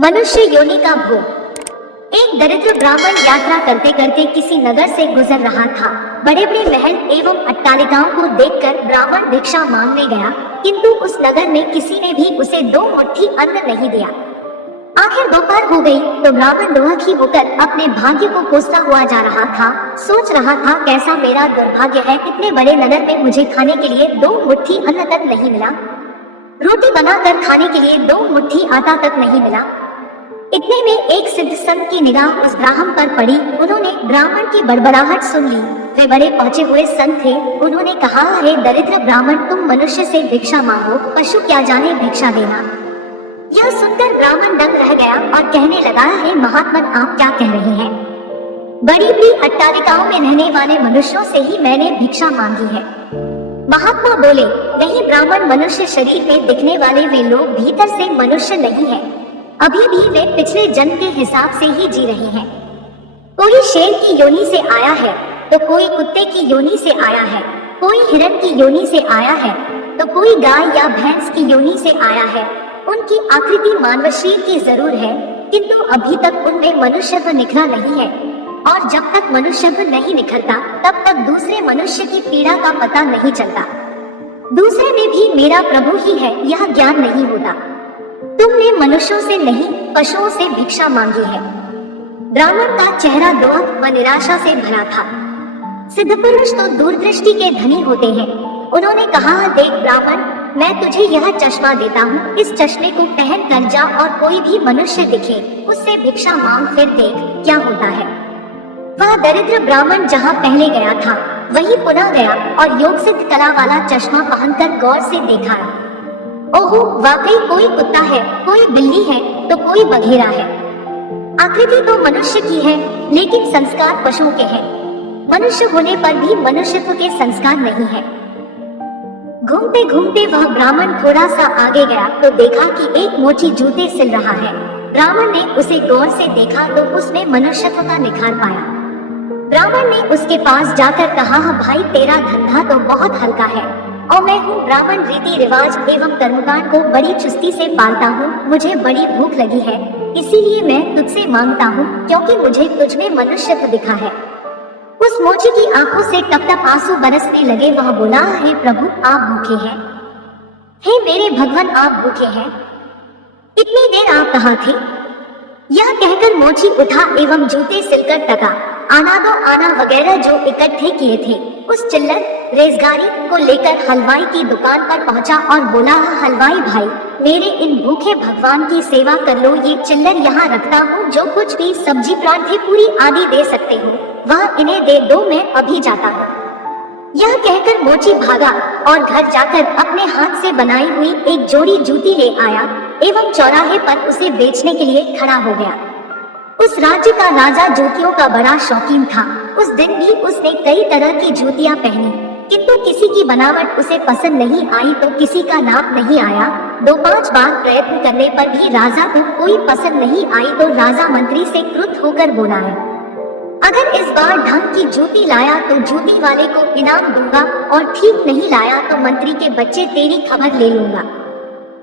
मनुष्य योनि का भोग। एक दरिद्र ब्राह्मण यात्रा करते करते किसी नगर से गुजर रहा था। बड़े बड़े महल एवं अट्टालिकाओं को देखकर ब्राह्मण भिक्षा मांगने गया, किंतु उस नगर में किसी ने भी उसे 2 मुट्ठी अन्न नहीं दिया। आखिर दोपहर हो गई तो ब्राह्मण दुखी होकर अपने भाग्य को कोसता हुआ जा रहा था। सोच रहा था, कैसा मेरा दुर्भाग्य है, इतने बड़े नगर में मुझे खाने के लिए 2 मुट्ठी अन्न तक नहीं मिला, रोटी बनाकर खाने के लिए 2 मुट्ठी आटा तक नहीं मिला। इतने में एक सिद्ध संत की निगाह उस ब्राह्मण पर पड़ी। उन्होंने ब्राह्मण की बड़बड़ाहट सुन ली। वे बड़े पहुंचे हुए संत थे। उन्होंने कहा, हे दरिद्र ब्राह्मण, तुम मनुष्य से भिक्षा मांगो, पशु क्या जाने भिक्षा देना। यह सुनकर ब्राह्मण दंग रह गया और कहने लगा, हे महात्मन, आप क्या कह रहे हैं? बड़ी बड़ी अट्टालिकाओं में रहने वाले मनुष्यों से ही मैंने भिक्षा मांगी है। महात्मा बोले, नहीं ब्राह्मण, मनुष्य शरीर में दिखने वाले वे लोग भीतर से मनुष्य नहीं है, अभी भी वे पिछले जन्म के हिसाब से ही जी रहे हैं। कोई शेर की योनि से आया है तो कोई कुत्ते की योनि से आया है, कोई हिरण की योनि से आया है तो कोई गाय या भैंस की योनि से आया है। उनकी आकृति मानव शरीर की जरूर है, किंतु अभी तक उनमें मनुष्यत्व निखरा नहीं है, और जब तक मनुष्यत्व नहीं निखरता तब तक दूसरे मनुष्य की पीड़ा का पता नहीं चलता। दूसरे में भी मेरा प्रभु ही है, यह ज्ञान नहीं होता। तुमने मनुष्यों से नहीं, पशुओं से भिक्षा मांगी है। ब्राह्मण का चेहरा दुख व निराशा से भरा था। सिद्ध पुरुष तो दूरदृष्टि के धनी होते हैं। उन्होंने कहा, देख ब्राह्मण, मैं तुझे यह चश्मा देता हूँ, इस चश्मे को पहन कर जा और कोई भी मनुष्य दिखे उससे भिक्षा मांग, फिर देख क्या होता है। वह दरिद्र ब्राह्मण जहाँ पहले गया था वही पुनः गया और योग सिद्ध कला वाला चश्मा पहनकर गौर से देखा। ओहो, वाकई कोई कुत्ता है, कोई बिल्ली है तो कोई बघेरा है। आकृति तो मनुष्य की है लेकिन संस्कार पशुओं के हैं। मनुष्य होने पर भी मनुष्यत्व के संस्कार नहीं है। घूमते घूमते वह ब्राह्मण थोड़ा सा आगे गया तो देखा कि एक मोची जूते सिल रहा है। ब्राह्मण ने उसे गौर से देखा तो उसमें मनुष्यत्व का निखार पाया। ब्राह्मण ने उसके पास जाकर कहा, भाई तेरा धंधा तो बहुत हल्का है और मैं हूँ ब्राह्मण, रीति रिवाज एवं कर्मकांड को बड़ी चुस्ती से पालता हूँ। मुझे बड़ी भूख लगी है, इसीलिए मैं तुझसे मांगता हूँ, क्योंकि मुझे तुझमें मनुष्यत्व दिखा है। उस मोची की आंखों से टप टप आंसू बरसने लगे। वह बोला, हे प्रभु, आप भूखे हैं? हे मेरे भगवान, आप भूखे हैं? इतनी देर आप कहाँ थे? यह कहकर मोची उठा एवं जूते सिलकर टका, आना दो आना वगैरह जो इकट्ठे किए थे उस चिल्लर रेजगारी को लेकर हलवाई की दुकान पर पहुंचा और बोला, हलवाई भाई, मेरे इन भूखे भगवान की सेवा कर लो। ये चिल्लर यहाँ रखता हूँ, जो कुछ भी सब्जी पराठे पूरी आदि दे सकते हो वह इन्हें दे दो, मैं अभी जाता हूँ। यह कहकर मोची भागा और घर जाकर अपने हाथ से बनाई हुई एक जोड़ी जूती ले आया एवं चौराहे पर उसे बेचने के लिए खड़ा हो गया। उस राज्य का राजा जूतियों का बड़ा शौकीन था। उस दिन भी उसने कई तरह की जूतियां पहनी, किंतु किसी की बनावट उसे पसंद नहीं आई तो किसी का नाप नहीं आया। 2-5 बार प्रयत्न करने पर भी राजा को कोई पसंद नहीं आई तो राजा मंत्री से क्रुद्ध होकर बोला है, अगर इस बार ढंग की जूती लाया तो जूती वाले को इनाम दूंगा, और ठीक नहीं लाया तो मंत्री के बच्चे तेरी खबर ले लूंगा।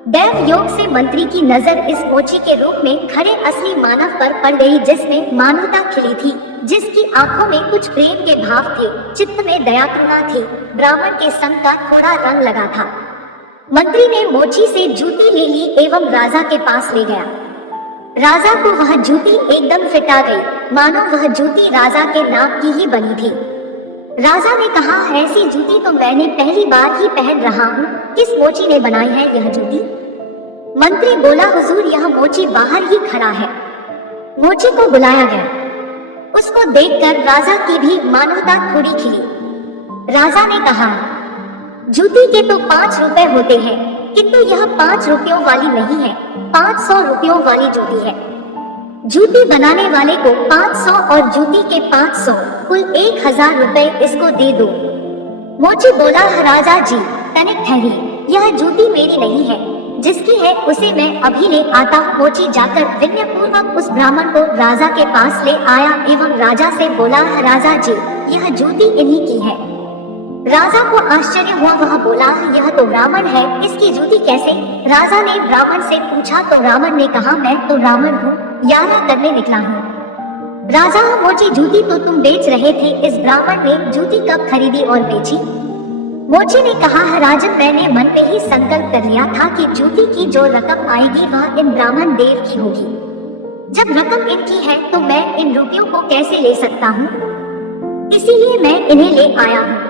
दैव योग से मंत्री की नजर इस मोची के रूप में खड़े असली मानव पर पड़ गई, जिसमें मानवता खिली थी, जिसकी आंखों में कुछ प्रेम के भाव थे, चित्त में दया करुणा थी, ब्राह्मण के संग का थोड़ा रंग लगा था। मंत्री ने मोची से जूती ले ली एवं राजा के पास ले गया। राजा को वह जूती एकदम फिट आ गई, मानो वह जूती राजा के नाप की ही बनी थी। राजा ने कहा, ऐसी जूती तो मैंने पहली बार ही पहन रहा हूँ, किस मोची ने बनाई है यह जूती? मंत्री बोला, हुजूर, यह मोची बाहर ही खड़ा है। मोची को बुलाया गया। उसको देखकर राजा की भी मानवता थोड़ी खिली। राजा ने कहा, जूती के तो 5 रुपए होते हैं, किंतु यह 5 रुपयों वाली नहीं है, 500 रुपयों वाली जूती है। जूती बनाने वाले को 500 और जूती के 500, कुल 1000 रुपए इसको दे दो। मोची बोला, राजा जी तनिक ठहरिए, यह जूती मेरी नहीं है, जिसकी है उसे मैं अभी ले आता। मोची जाकर विनय पूर्वक उस ब्राह्मण को राजा के पास ले आया एवं राजा से बोला, राजा जी, यह जूती इन्हीं की है। राजा को आश्चर्य हुआ, वह बोला, यह तो ब्राह्मण है, इसकी जूती कैसे? राजा ने ब्राह्मण से पूछा तो ब्राह्मण ने कहा, मैं तो ब्राह्मण हूँ, यात्रा करने निकला हूँ। राजा, मोची जूती तो तुम बेच रहे थे, इस ब्राह्मण ने जूती कब खरीदी और बेची? मोची ने कहा, राजन, मैंने मन में ही संकल्प कर लिया था कि जूती की जो रकम आएगी वह इन ब्राह्मण देव की होगी। जब रकम इनकी है तो मैं इन रुपयों को कैसे ले सकता हूँ, इसीलिए मैं इन्हें ले आया हूँ।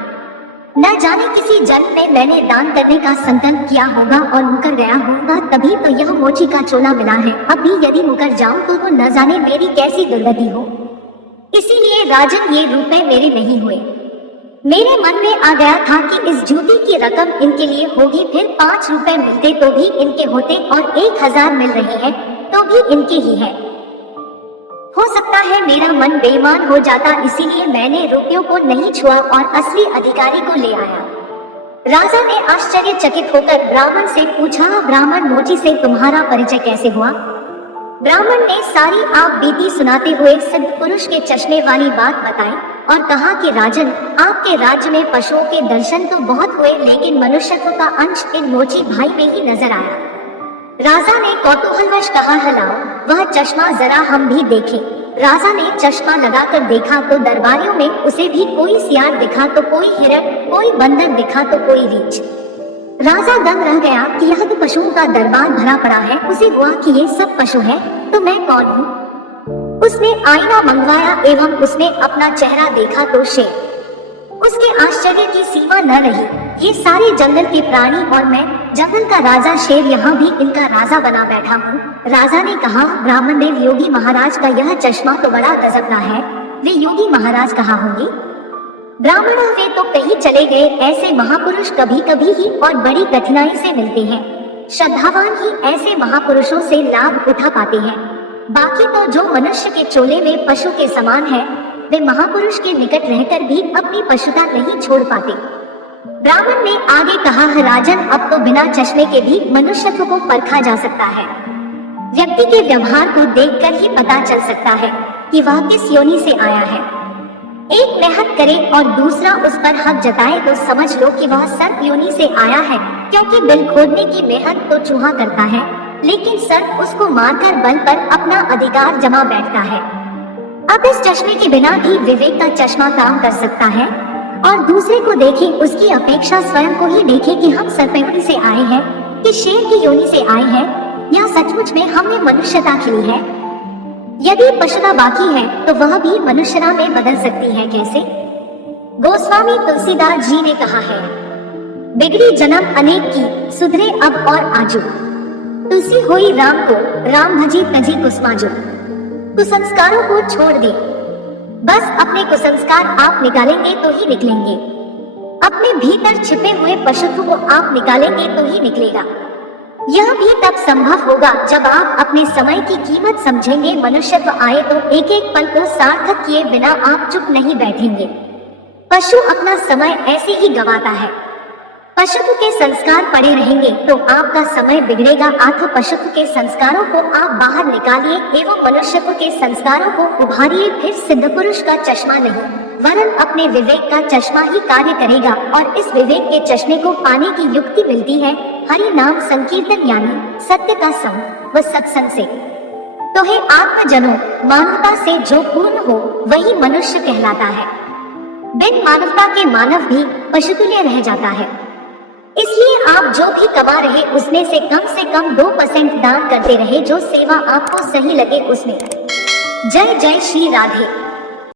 न जाने किसी जन्म में मैंने दान करने का संकल्प किया होगा और मुकर गया होगा, तभी तो यह मोची का चोला मिला है। अभी यदि मुकर जाऊं तो न जाने मेरी कैसी दुर्गति हो, इसीलिए राजन ये रुपए मेरे नहीं हुए। मेरे मन में आ गया था कि इस जूती की रकम इनके लिए होगी, फिर 5 रुपए मिलते तो भी इनके होते और 1000 मिल रही है तो भी इनके ही है। हो सकता है मेरा मन बेईमान हो जाता, इसीलिए मैंने रुपयों को नहीं छुआ और असली अधिकारी को ले आया। राजा ने आश्चर्यचकित होकर ब्राह्मण से पूछा, ब्राह्मण, मोची से तुम्हारा परिचय कैसे हुआ? ब्राह्मण ने सारी आप बीती सुनाते हुए सिद्ध पुरुष के चश्मे वाली बात बताई और कहा कि राजन, आपके राज्य में पशुओं के दर्शन तो बहुत हुए, लेकिन मनुष्यत्व का अंश इन मोची भाई में ही नजर आया। राजा ने कौतूहलवश कहा, लाओ वह चश्मा जरा हम भी देखें। राजा ने चश्मा लगाकर देखा तो दरबारियों में उसे भी कोई सियार दिखा तो कोई हिरण, कोई बंदर दिखा तो कोई रीछ। राजा दंग रह गया कि यह तो पशुओं का दरबार भरा पड़ा है। उसे हुआ कि ये सब पशु है तो मैं कौन हूँ? उसने आईना मंगवाया एवं उसने अपना चेहरा देखा तो शेर। उसके आश्चर्य की सीमा न रही। ये सारे जंगल के प्राणी और मैं, जंगल का राजा शेर, यहाँ भी इनका राजा बना बैठा हूँ। राजा ने कहा, ब्राह्मण देव, योगी महाराज का यह चश्मा तो बड़ा गजब का है। वे योगी महाराज कहाँ होंगे? ब्राह्मण, वे तो कहीं चले गए। ऐसे महापुरुष कभी कभी ही और बड़ी कठिनाई से मिलते हैं। श्रद्धावान ही ऐसे महापुरुषों से लाभ उठा पाते हैं। बाकी तो जो मनुष्य के चोले में पशु के समान है, वे महापुरुष के निकट रहकर भी अपनी पशुता नहीं छोड़ पाते। ब्राह्मण ने आगे कहा, राजन, अब तो बिना चश्मे के भी मनुष्यत्व को परखा जा सकता है। व्यक्ति के व्यवहार को देखकर ही पता चल सकता है कि वह किस योनि से आया है। एक मेहनत करे और दूसरा उस पर हक जताए तो समझ लो कि वह सर्प योनि से आया है, क्योंकि बिल खोदने की मेहनत तो चूहा करता है, लेकिन सर्प उसको मारकर बल पर अपना अधिकार जमा बैठता है। अब इस चश्मे के बिना भी विवेक का चश्मा काम कर सकता है। और दूसरे को देखें, उसकी अपेक्षा स्वयं को ही देखें कि हम सर्प योनि से आए हैं कि शेर की योनि से आए हैं, या सचमुच में हमें मनुष्यता खिली है। यदि पशुता बाकी है तो वह भी मनुष्यता में बदल सकती है। कैसे? गोस्वामी तुलसीदास जी ने कहा है, बिगड़ी जन्म अनेक की, सुधरे अब और आजू। तुलसी होई राम को, राम भजी तजी कुसमाजो। कुसंस्कारों को छोड़ दे, बस अपने कुसंस्कार आप निकालेंगे तो ही निकलेंगे। अपने भीतर छिपे हुए पशुत्व को आप निकालेंगे तो ही निकलेगा। यह भी तब संभव होगा जब आप अपने समय की कीमत समझेंगे। मनुष्यत्व आए तो एक एक पल को सार्थक किए बिना आप चुप नहीं बैठेंगे। पशु अपना समय ऐसे ही गंवाता है। पशुत्व के संस्कार पड़े रहेंगे तो आपका समय बिगड़ेगा। आत्म पशुत्व के संस्कारों को आप बाहर निकालिए एवं मनुष्यत्व के संस्कारों को उभारिए। फिर सिद्ध पुरुष का चश्मा नहीं वरन अपने विवेक का चश्मा ही कार्य करेगा। और इस विवेक के चश्मे को पाने की युक्ति मिलती है हरि नाम संकीर्तन, यानी सत्य का संग व सत्संग से। तो हे आत्मजनों, मानवता से जो पूर्ण हो वही मनुष्य कहलाता है। बिन मानवता के मानव भी पशुतुल्य रह जाता है। इसलिए आप जो भी कमा रहे उसमें से कम 2% दान करते रहे, जो सेवा आपको सही लगे उसमें। जय जय श्री राधे।